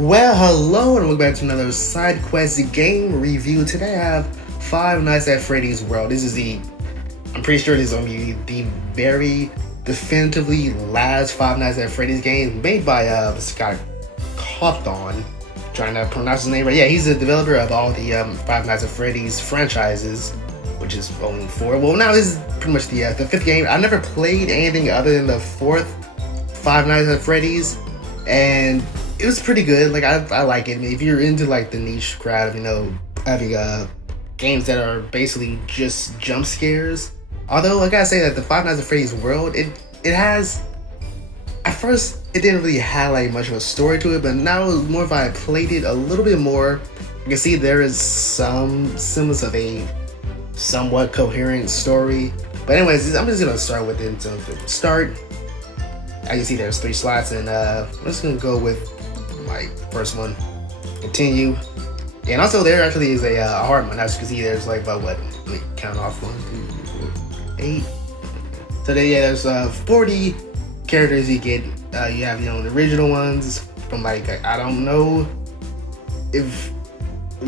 Well, hello and welcome back to another Sidekuest game review. Today I have Five Nights at Freddy's World. I'm pretty sure this is going to be the very definitively last Five Nights at Freddy's game made by Scott Cawthon. Trying to pronounce his name right. Yeah, he's the developer of all the Five Nights at Freddy's franchises, which is only four. Well, now this is pretty much the fifth game. I never played anything other than the fourth Five Nights at Freddy's, and it was pretty good. Like I like it. I mean, if you're into like the niche crowd, having games that are basically just jump scares. Although I gotta say that the Five Nights at Freddy's World, it has, at first it didn't really have like much of a story to it, but now more if I played it a little bit more, you can see there is some semblance of a somewhat coherent story. But anyways, I'm just gonna start with it. So start. As you see, there's 3 slots, and I'm just gonna go with my first one. Continue. And also there actually is a hard one. As you can see, there's like about what? Let me count off 1, 2, 4, 8. So there's 40 characters you get. You have the original ones from like I don't know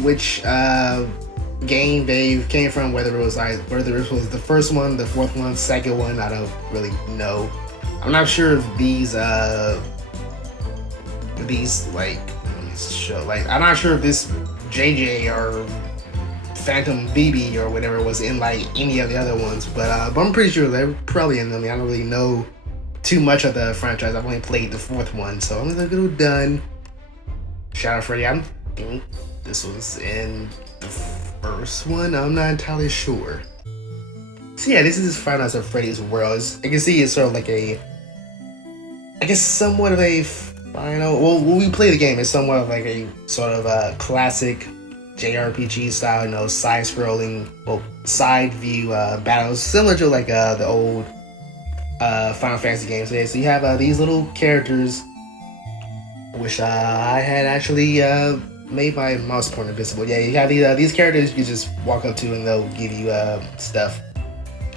which game they came from, whether it was the first one, the fourth one, second one. I don't really know. I'm not sure if these like, let me show, like, I'm not sure if this JJ or Phantom BB or whatever was in like any of the other ones, but I'm pretty sure they're probably in them. I mean, I don't really know too much of the franchise. I've only played the fourth one, so I'm gonna go done. Shout out Freddy. I think this was in the first one. I'm not entirely sure. So yeah, this is Five Nights at Freddy's World. As you can see, it's sort of like somewhat of a final. Well, when we play the game, it's somewhat of like a sort of a classic JRPG style, side-scrolling, side view battles, similar to like the old Final Fantasy games. So you have these little characters, which I had actually made my mouse pointer visible. Yeah, you have these characters you can just walk up to, and they'll give you stuff.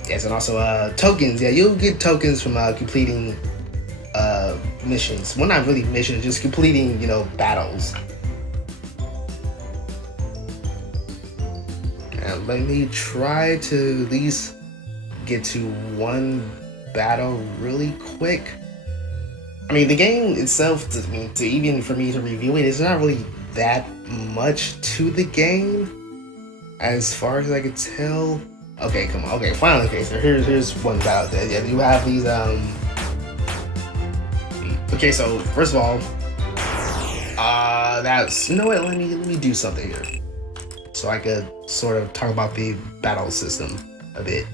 Yes, and also tokens. Yeah, you'll get tokens from completing missions. Well, not really missions, just completing, battles. And let me try to at least get to one battle really quick. I mean, the game itself, even for me to review it, it's not really that much to the game, as far as I could tell. Okay, come on. Okay, finally. Okay, so here's one battle. Yeah, you have these. Okay, so first of all, that's, you know what? Let me do something here, so I could sort of talk about the battle system a bit.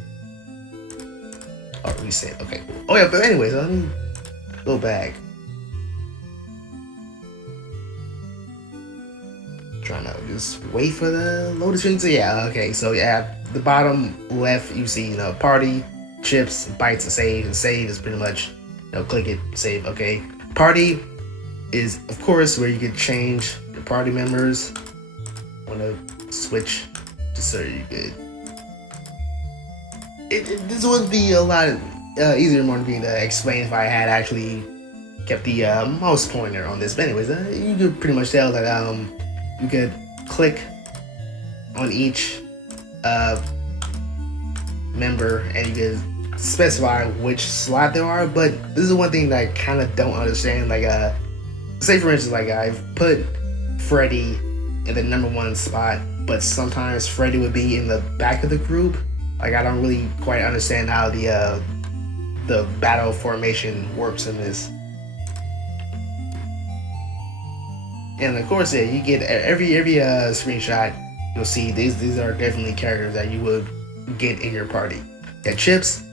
Oh, reset. Okay, cool. Oh yeah, but anyways, let me go back. Trying to just wait for the loading screen. So yeah, okay, so yeah, the bottom left you see party, chips, bites, and save. And save is pretty much click it, save. Okay, party is of course where you can change your party members. Want to switch just so you could. This would be a lot easier more to be to explain if I had actually kept the mouse pointer on this. But anyways, you could pretty much tell that you could click on each member and you can specify which slot there are. But this is one thing that I kind of don't understand. Like, say for instance, like I've put Freddy in the number 1 spot, but sometimes Freddy would be in the back of the group. Like, I don't really quite understand how the battle formation works in this. And of course, yeah, you get every screenshot. You'll see these are definitely characters that you would get in your party. Yeah, chips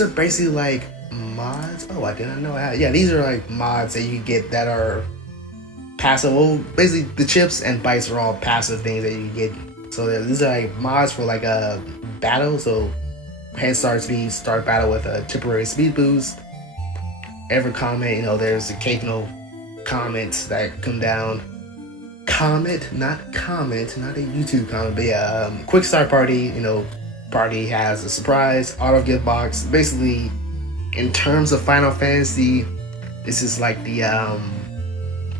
are basically like mods. Oh, I did not know how. Yeah, these are like mods that you get that are passive. Well, basically the chips and bites are all passive things that you get. So these are like mods for like a battle. So head start speed, start battle with a temporary speed boost. Every comment, there's occasional comments that come down. Not a YouTube comment, but yeah, quick start party. Party has a surprise auto gift box. Basically, in terms of Final Fantasy, this is like the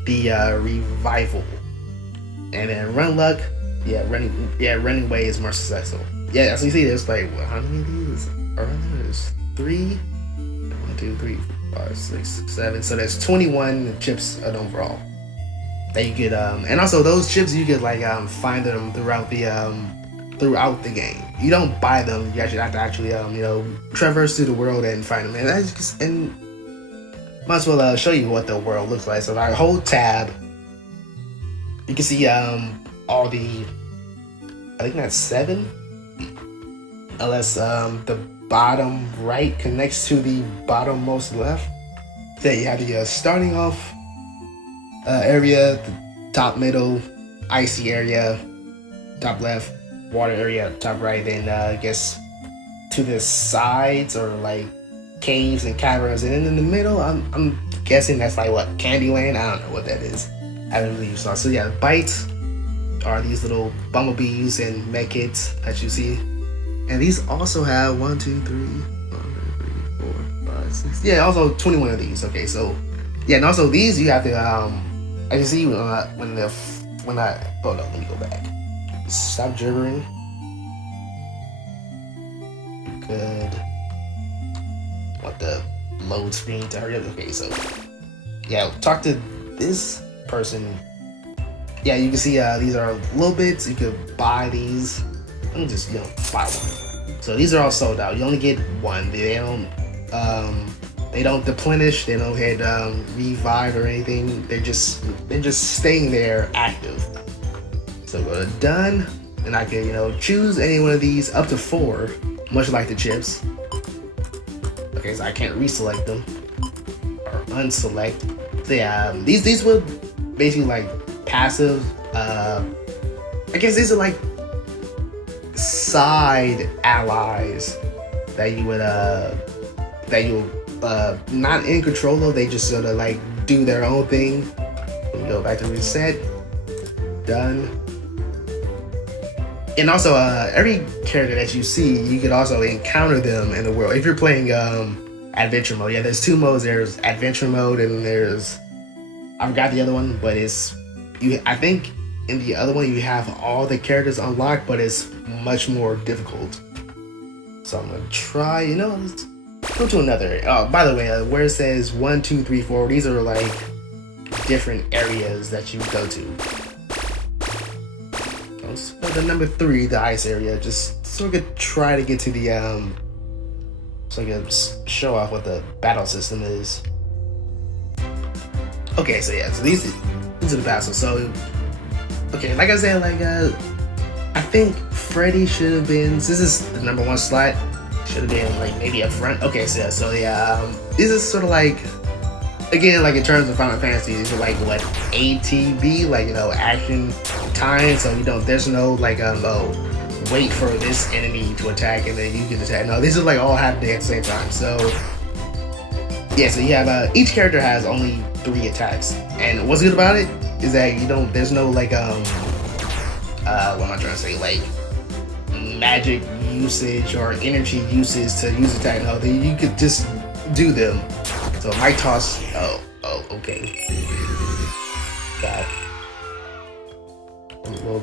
the revival. And then run luck, running way is more successful. Yeah, so you see there's like how many of these are there? There's 3, 1, 2, 3, 4, 5, 6, 7. So there's 21 chips overall that you get. And also those chips you could like find them throughout the game. You don't buy them. You actually have to traverse through the world and find them. And might as well show you what the world looks like. So I hold tab. You can see all the, I think that's 7, unless the bottom right connects to the bottommost left. Then you have the starting off area, the top middle, icy area, top left, water area, top right. Then I guess to the sides or like caves and caverns, and then in the middle, I'm guessing that's like what, Candyland? I don't know what that is. I haven't really saw. So yeah, bites are these little bumblebees and medkits that you see, and these also have 1, 2, 3, 4, 5, 6. Yeah, also 21 of these. Okay, so yeah, and also these you have to I can see when I hold on, let me go back. Stop gibbering. Good. Want the load screen to hurry up. Okay, so yeah, talk to this person. Yeah, you can see these are little bits. You could buy these. Let me just buy one. So these are all sold out. You only get one. They don't deplenish. They don't hit revive or anything. They're just staying there active. So go to done, and I can choose any one of these up to 4, much like the chips. Okay, so I can't reselect them or unselect. So yeah, these would basically like passive. I guess these are like side allies that you would not in control of. They just sort of like do their own thing. Let me go back to reset. Done. And also, every character that you see, you could also encounter them in the world. If you're playing adventure mode, yeah, there's 2 modes. There's adventure mode, and there's, I forgot the other one, but I think in the other one you have all the characters unlocked, but it's much more difficult. So I'm gonna try, let's go to another. Oh, by the way, where it says 1, 2, 3, 4, these are like different areas that you go to. So the number 3, the ice area, just so we could try to get to the so I can show off what the battle system is. Okay, so yeah, so these are the battles. So okay, like I said, I think Freddy should have been, since this is the number 1 slot, should have been like maybe up front. Okay, so yeah, this is sort of like, again, like in terms of Final Fantasy, these are like what, ATB, like action time. So there's no like wait for this enemy to attack and then you can attack. No, these are like all happening at the same time. So yeah, so you have each character has only 3 attacks, and what's good about it is that there's no like what am I trying to say, like magic usage or energy usage to use attack. No, you could just do them. So my toss. Oh, okay. Got it. A little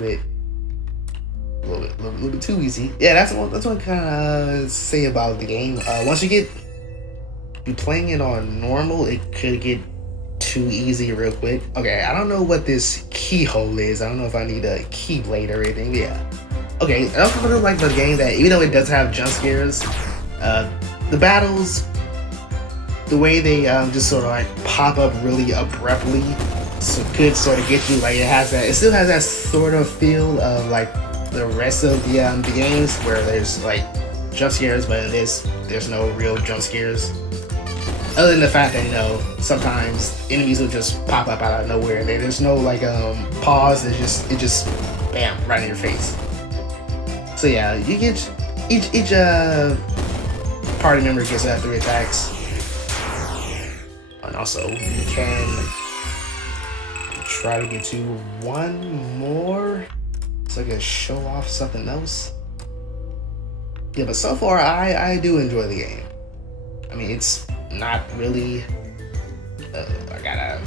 bit too easy. Yeah, that's what I kind of say about the game. Once you playing it on normal, it could get too easy real quick. Okay, I don't know what this keyhole is. I don't know if I need a keyblade or anything. Yeah. Okay, I also really like the game that even though it does have jump scares, the battles, the way they just sort of like pop up really abruptly, so could sort of get you. Like it still has that sort of feel of like the rest of the games where there's like jump scares, but in this there's no real jump scares. Other than the fact that sometimes enemies will just pop up out of nowhere, and there's no like pause. It just bam right in your face. So yeah, you get each party member gets 3 attacks. And also, you can try to get to 1 more, so I can show off something else. Yeah, but so far, I do enjoy the game. I mean, it's not really, I gotta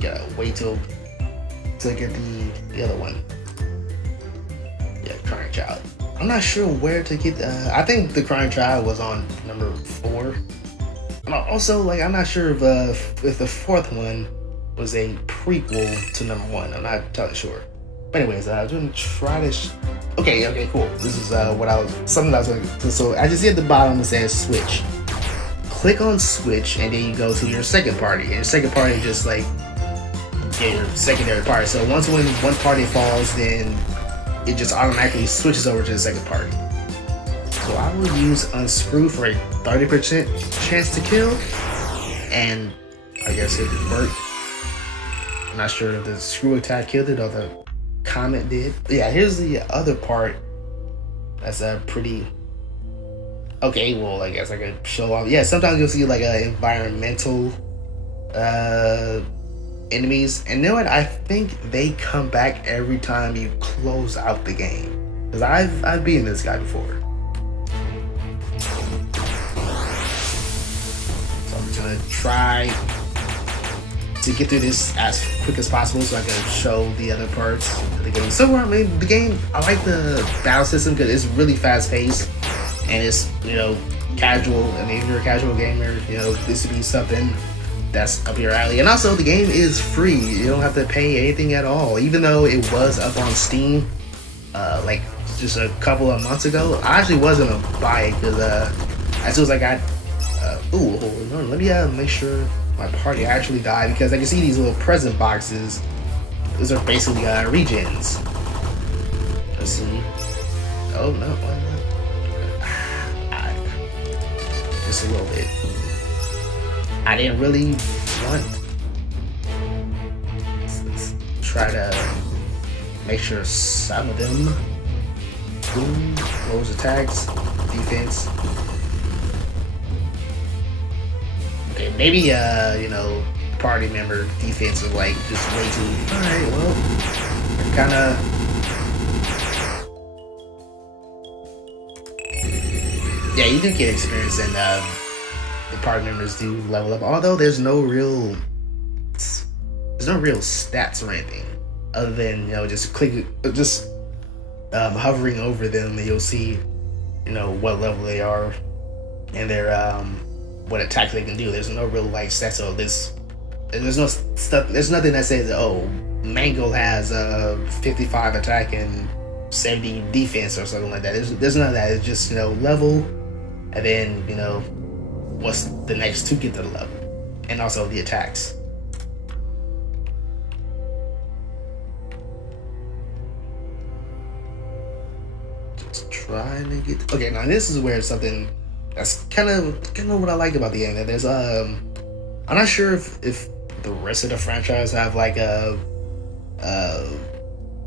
gotta wait till to get the other one. Yeah, Crying Child. I'm not sure where to get. I think the Crying Child was on number 4. And also, like, I'm not sure if the 4th one was a prequel to number 1. I'm not entirely sure. But anyways, I was gonna try this. Okay, cool. This is something I was gonna do. So as you see at the bottom, it says Switch. Click on Switch, and then you go to your second party. And your second party is just like your secondary party. So when one party falls, then it just automatically switches over to the second party. So I will use Unscrew for a 30% chance to kill, and I guess it worked. I'm not sure if the screw attack killed it or the comment did. But yeah, here's the other part. That's a pretty okay. Well, I guess I could show off. Yeah, sometimes you'll see like environmental enemies, and you know what? I think they come back every time you close out the game. Cause I've beaten this guy before. So I'm gonna try to get through this as quick as possible so I can show the other parts of the game. So I mean, the game, I like the battle system because it's really fast paced and it's, you know, casual. I mean, if you're a casual gamer, you know, this would be something that's up your alley. And also the game is free. You don't have to pay anything at all. Even though it was up on Steam like just a couple of months ago, I actually wasn't gonna buy it because as soon as I got ooh, hold on, let me make sure my party actually died, because I can see these little present boxes. Those are basically regens. Let's see. Oh no, just a little bit. I didn't really want. Let's try to make sure some of them. Boom, close attacks, defense. Okay, maybe you know, party member defense is like just way too. All right, well, kind of. Yeah, you do get experience, and the party members do level up. Although there's no real stats or anything other than, you know, just hovering over them, and you'll see, you know, what level they are and their what attacks they can do. There's no real like stats. So there's no stuff. There's nothing that says, oh, Mango has 55 attack and 70 defense or something like that. There's none of that. It's just, you know, level, and then, you know, what's the next to get to the level, and also the attacks. Just trying to get. Okay, now this is where something that's kind of what I like about the game. That there's I'm not sure if the rest of the franchise have like a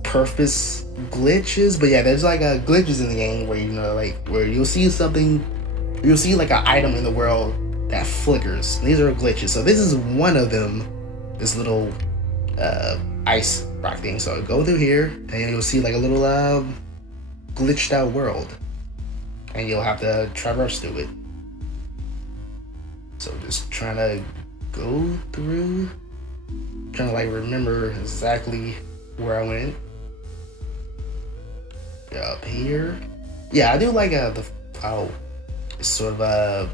purpose glitches, but yeah, there's like glitches in the game where, you know, like where you'll see something. You'll see like an item in the world that flickers. These are glitches. So this is one of them. This little ice rock thing. So go through here, and you'll see like a little glitched out world, and you'll have to traverse through it. So just trying to go through, trying to like remember exactly where I went. Up here. Yeah, I do like how sort of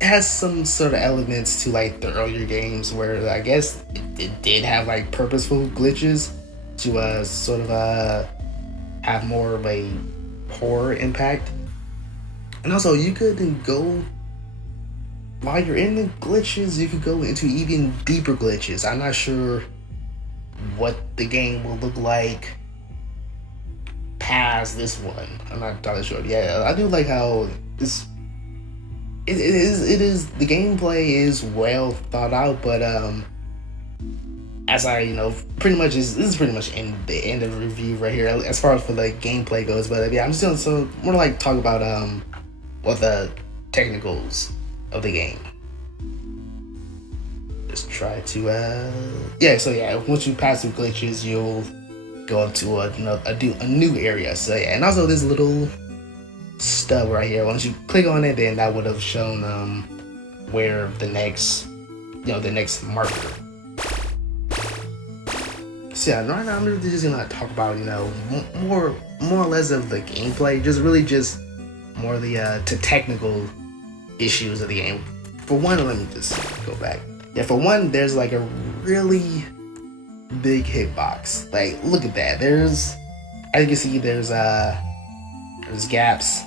it has some sort of elements to like the earlier games where I guess it did have like purposeful glitches to sort of have more of a horror impact. And also you could go, while you're in the glitches, you could go into even deeper glitches. I'm not sure what the game will look like past this one. I'm not entirely sure. Yeah, I do like how this it is the gameplay is well thought out, but as I, you know, pretty much this is pretty much in the end of the review right here as far as for the gameplay goes. But yeah, I'm just gonna so more like talk about what the technicals of the game. Just try to yeah, so yeah, once you pass through glitches, you'll go up to a new area. So yeah, and also this little stub right here, once you click on it, then that would have shown where the next, you know, the next marker. So yeah, right now I'm really just gonna talk about more or less of the gameplay, just more of the technical issues of the game. For one, let me just go back. Yeah, for one, there's like a really big hitbox. Like, look at that. As you can see, there's gaps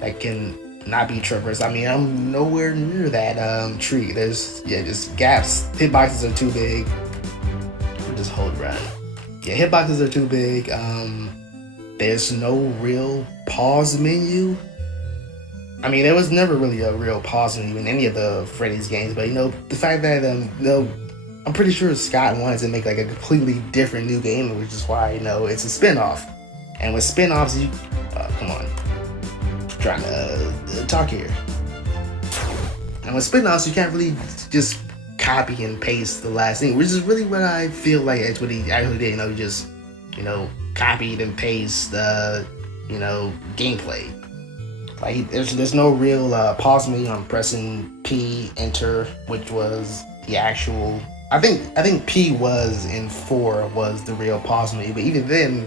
that can not be traversed. I mean, I'm nowhere near that tree. There's just gaps. Hitboxes are too big. Just hold run. Yeah, hitboxes are too big. There's no real pause menu. I mean, there was never really a real pause menu in any of the Freddy's games, but the fact that I'm pretty sure Scott wanted to make like a completely different new game, which is why it's a spin-off. And with spin-offs, you come on, I'm trying to talk here. And with spin-offs, you can't really just copy and paste the last thing, which is really what I feel like that's what he actually did. He just copied and pasted the gameplay. Like there's no real pause menu. I'm pressing P enter, which was the actual. I think P was in 4 was the real pause menu, but even then,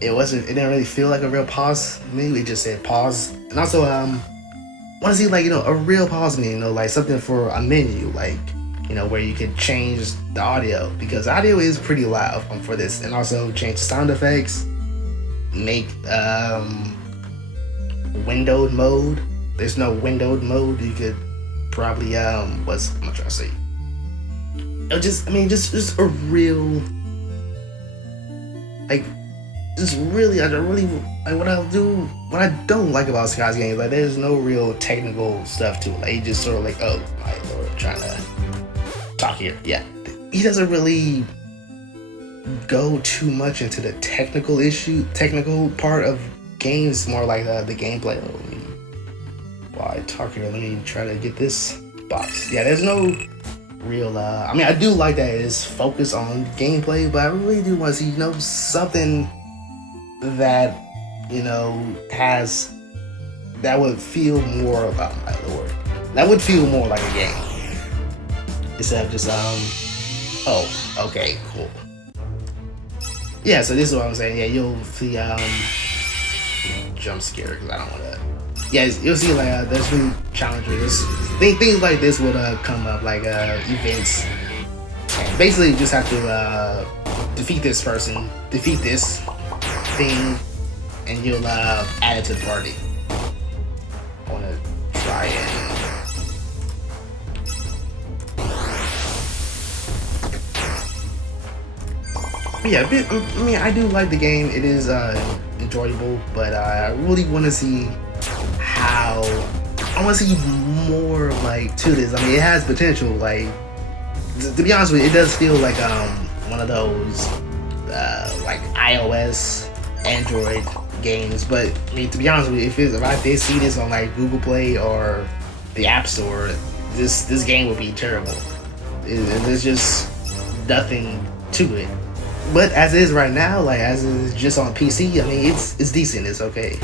it wasn't. It didn't really feel like a real pause menu. It just said pause. And also, want to see like a real pause menu, like something for a menu, like where you could change the audio, because audio is pretty loud for this, and also change sound effects, make windowed mode. There's no windowed mode. You could probably what's I'm trying to say. Just a real like just really I really like what I don't like about Scott's games. Like there's no real technical stuff to it. Like he just sort of like, oh my lord, trying to talk here. Yeah, he doesn't really go too much into the technical part of games. More like the gameplay. While I talk here, let me try to get this box. Yeah, there's no real I mean, I do like that it's focused on gameplay, but I really do want to see something that has that would feel more, oh my lord, that would feel more like a game instead of just oh, okay, cool. Yeah, so this is what I'm saying. Yeah, you'll see jump scare, because I don't want to. Yeah, you'll see like there's new challenges. Things like this would come up, like events. And basically, you just have to defeat this person, defeat this thing, and you'll add it to the party. I want to try it. Yeah, I do like the game. It is enjoyable, but I really want to see how. I want to see more like to this. I mean, it has potential. Like to be honest with you, it does feel like one of those like iOS, Android games. But I mean, to be honest with you, if I did see this on like Google Play or the App Store, this game would be terrible. There's just nothing to it. But as it is right now, like as it is just on PC, I mean it's decent, it's okay.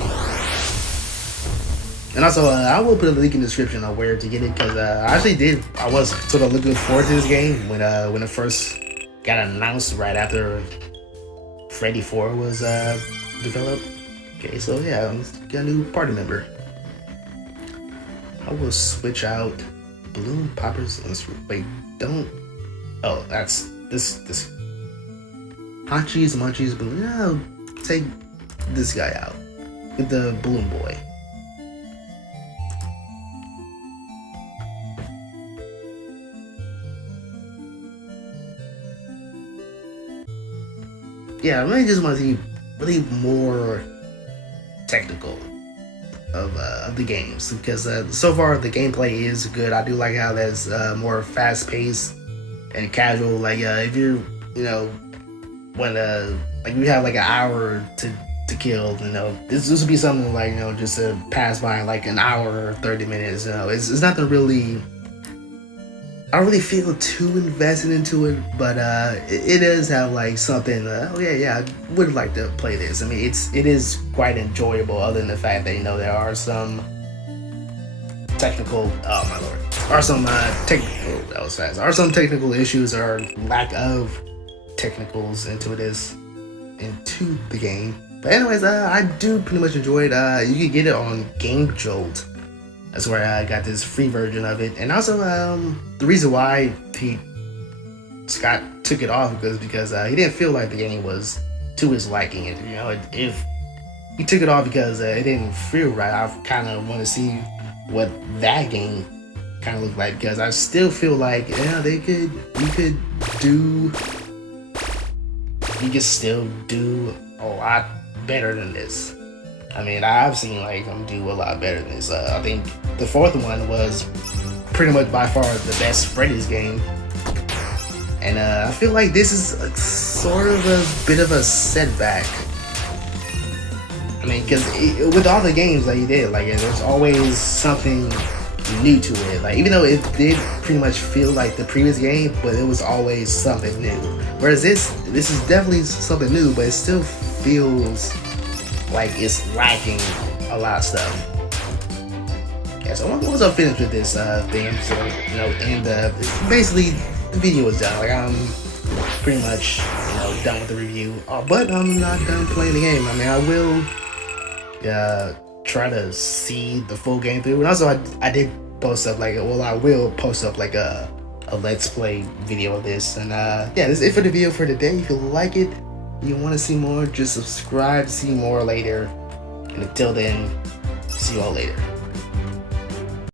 And also, I will put a link in the description on where to get it, because I was sort of looking forward to this game when it first got announced right after Freddy 4 was developed. Okay, so yeah, got a new party member. I will switch out balloon poppers and wait, don't. Oh, that's this. Hachi's Munchies balloon. I'll take this guy out with the balloon boy. Yeah, I really just want to see really more technical of the games, because so far the gameplay is good. I do like how that's more fast paced and casual. Like if you're when like you have like an hour to kill, this would be something like just to pass by in like an hour or 30 minutes. It's nothing really. I don't really feel too invested into it, but it does have like something. Oh yeah, I would like to play this. I mean, it is quite enjoyable, other than the fact that there are some technical. Oh my lord, are some technical. That was fast. Are some technical issues or lack of technicals into the game. But anyways, I do pretty much enjoy it. You can get it on Game Jolt. That's where I got this free version of it. And also, the reason why Scott took it off was because he didn't feel like the game was to his liking. You know, if he took it off because it didn't feel right, I kind of want to see what that game kind of looked like, because I still feel like, yeah, you could still do a lot better than this. I mean, I've seen like them do a lot better than this. I think the fourth one was pretty much by far the best Freddy's game, and I feel like this is sort of a bit of a setback. I mean, because with all the games that he did, like, there's always something new to it. Like, even though it did pretty much feel like the previous game, but it was always something new. Whereas this is definitely something new, but it still feels like it's lacking a lot of stuff. Yeah, so once I'm finished with this thing, so, you know, and basically the video is done. Like, I'm pretty much, you know, done with the review. But I'm not done playing the game. I mean, I will try to see the full game through. And also, I did post up I will post up like a let's play video of this. And yeah, this is it for the video for today. If you like it, you want to see more, just subscribe to see more later. And until then, see you all later.